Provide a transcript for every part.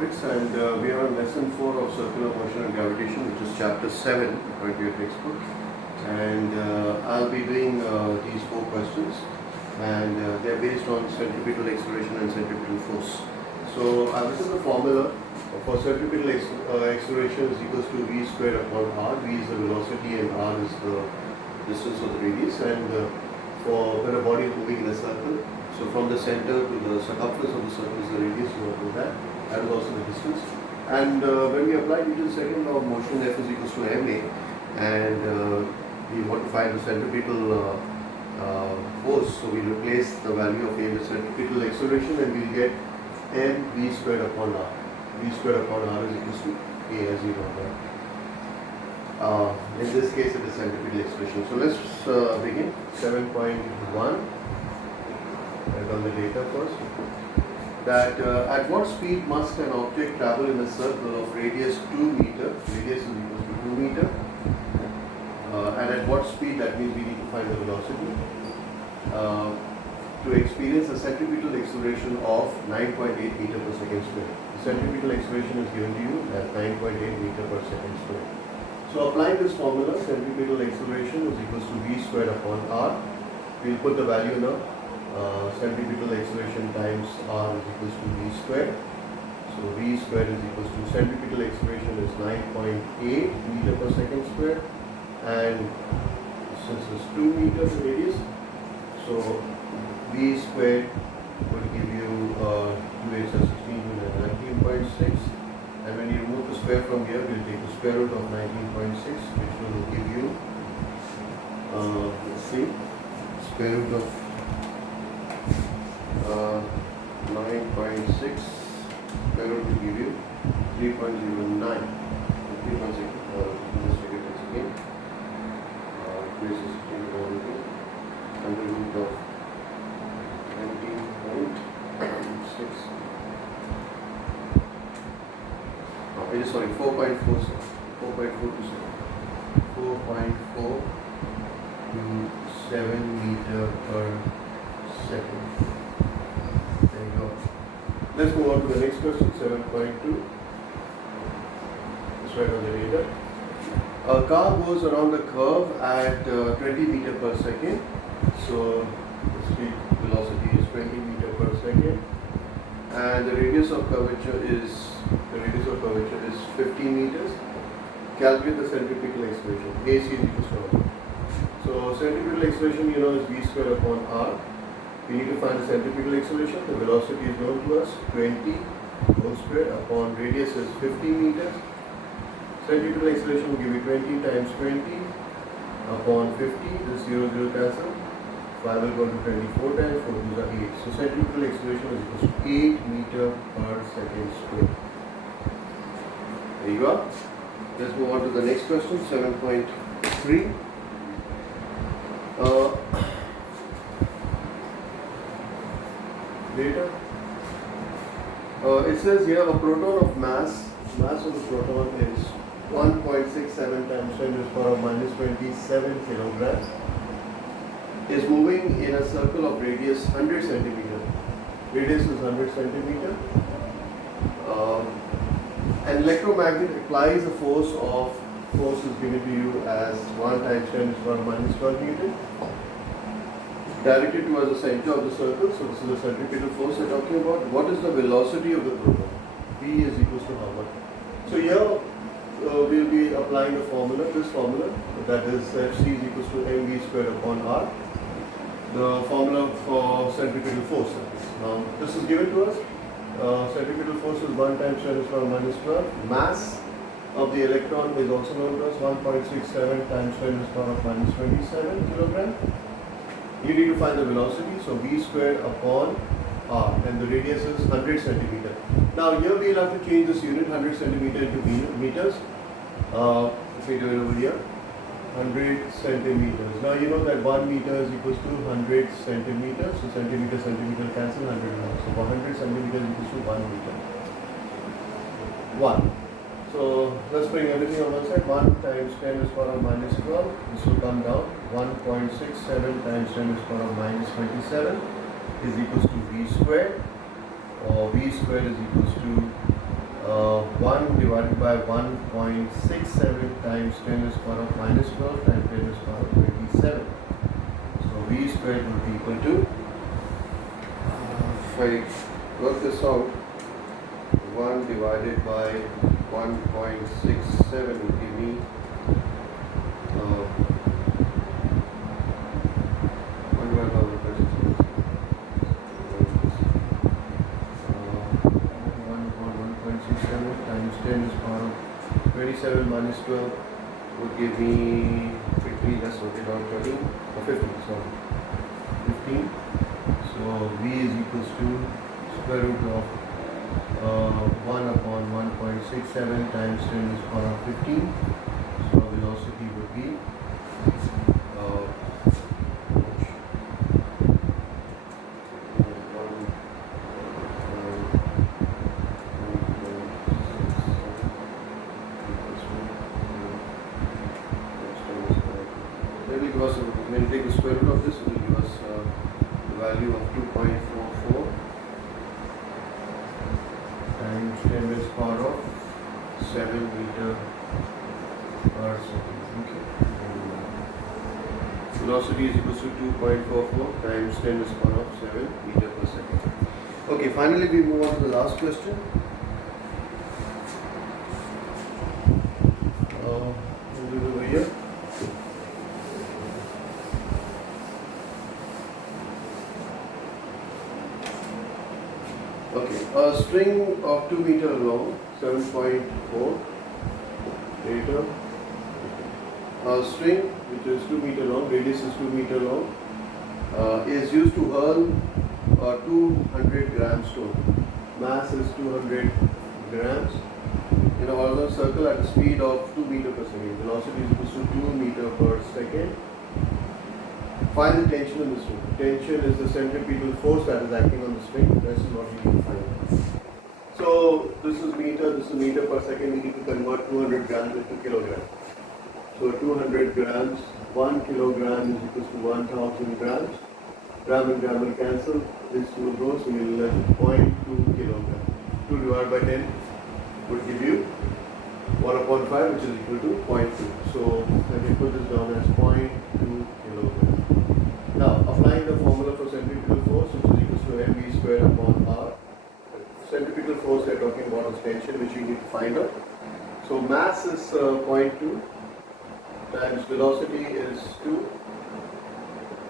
topics, and we are on lesson 4 of circular motion and gravitation, which is chapter 7 according to your textbook. And I'll be doing these 4 questions, and they're based on centripetal acceleration and centripetal force. So I've written the formula for centripetal acceleration is equals to v squared upon r. V is the velocity and r is the distance of the radius, and for when a body is moving in a circle, so from the center to the circumference of the circle is the radius, you know that. That is also the distance. And when we apply Newton's second law of motion, F is equals to ma, and we want to find the centripetal force, so we replace the value of a with centripetal acceleration, and we'll get mv squared upon r. V squared upon r is equals to a, as you know that. In this case, it is centripetal acceleration. So let's begin. 7.1. Write down the data first. That at what speed must an object travel in a circle of radius 2 meter? Radius is equals to 2 meter. And at what speed? That means we need to find the velocity. To experience a centripetal acceleration of 9.8 meter per second square. The centripetal acceleration is given to you at 9.8 meter per second square. So applying this formula, centripetal acceleration is equals to v squared upon r. We'll put the value now. Centripetal acceleration times r is equals to v squared. So v squared is equals to centripetal acceleration is 9.8 meter per second square, and since it's 2 meters radius, so v squared would give you 2 8 16 19.6, and when you remove the square from here, we'll take the square root of 19.6, which will give you let's see, square root of 9.6, square root will give you 3.09. 3.6, let's take it again. This is 3.2 under root of 19.6. It is 4.47. 4.427 meter per second. There you go. Let's move on to the next question, 7.2. Let's write on the data. A car goes around a curve at 20 meter per second. So the speed velocity is 20 meter per second, and the radius of curvature is 15 meters. Calculate the centripetal acceleration. AC is equals to r. So centripetal acceleration, you know, is v squared upon r. We need to find the centripetal acceleration. The velocity is known to us, 20 whole square upon radius is 50 meters. Centripetal acceleration will give you 20 times 20 upon 50. This 0 cancel. 5 will go to 24 times 4 is 8. So centripetal acceleration is equals to 8 meter per second square. There you go. Let's move on to the next question, 7.3. Data. It says here a proton of mass of the proton is 1.67 times 10 to the power of minus 27 kilograms. Is moving in a circle of radius 100 centimeter. Radius is 100 centimeter. An electromagnet applies a force is given to you as 1 times 10 to the power of minus 12 Newton. Directed towards the center of the circle. So this is the centripetal force we're talking about. What is the velocity of the proton? V is equals to how much? So here we'll be applying the formula, this formula, that is Fc is equals to mv squared upon r. The formula for centripetal force. Now this is given to us. Centripetal force is 1 times 10 to the power minus 12. Mass of the electron is also known to us, 1.67 times 10 to the power minus 27 kilogram. You need to find the velocity, so v squared upon r, and the radius is 100 centimeter. Now here we'll have to change this unit 100 centimeter into meters. If we do it over here, 100 centimeters. Now you know that 1 meter is equals to 100 centimeters. So centimeter cancel, 100 now. So 100 centimeters equals to 1 meter. 1. So let's bring everything on one side. 1 times 10 to the power minus 12. This will come down. 1.67 times 10 to the power minus 27 is equals to v squared, or v squared is equals to 1 divided by 1.67 times 10 is power of minus 12 times 10 is power of 27. So V squared would be equal to, if I work this out, 1 divided by 1.67 will give me 1 divided by 1.67 times 10 is power of 27 minus 12 would give me 50, let's work it out, 13 or 15, sorry, 15. So V is equals to square root of 1 upon 1.67 times 10 is power of 15. So velocity would be when you take the square root of this, it will give us the value of 2.44 times 10 raised power of 7 meter per second. Okay. Velocity is equal to 2.44 times 10 raised power of 7 meter per second. Okay, finally we move on to the last question. We'll do it over here. Okay, a string of 2 meter long, 7.4 meter. A string which is 2 meter long, radius is 2 meter long, is used to hurl a 200 gram stone. Mass is 200 grams in a horizontal circle at a speed of 2 meter per second. Velocity is equal to 2 meter per second. Find the tension in the string. Tension is the centripetal force that is acting on the string. This is what we need to find. So this is meter per second. We need to convert 200 grams into kilograms. So 200 grams, 1 kilogram is equal to 1000 grams. Gram and gram will cancel. This will go, so we will have 0.2 kilogram. 2 divided by 10 would give you 1 upon 5, which is equal to 0.2. So let me put this down as 0.2 kilogram. Now, applying the formula for centripetal force, which is equal to mv squared upon r. Centripetal force we are talking about is tension, which we need to find out. So mass is 0.2 times velocity is 2.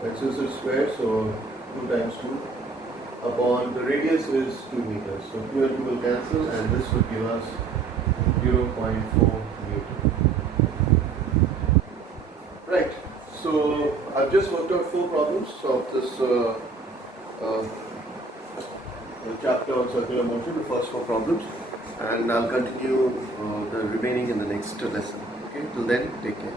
And since it's square, so 2 times 2 upon the radius is 2 meters. So 2 and 2 will cancel, and this would give us 0.4 meter. Right. So I've just worked out 4 problems of this chapter on circular motion, the first 4 problems, and I'll continue the remaining in the next lesson. Okay, till then, take care.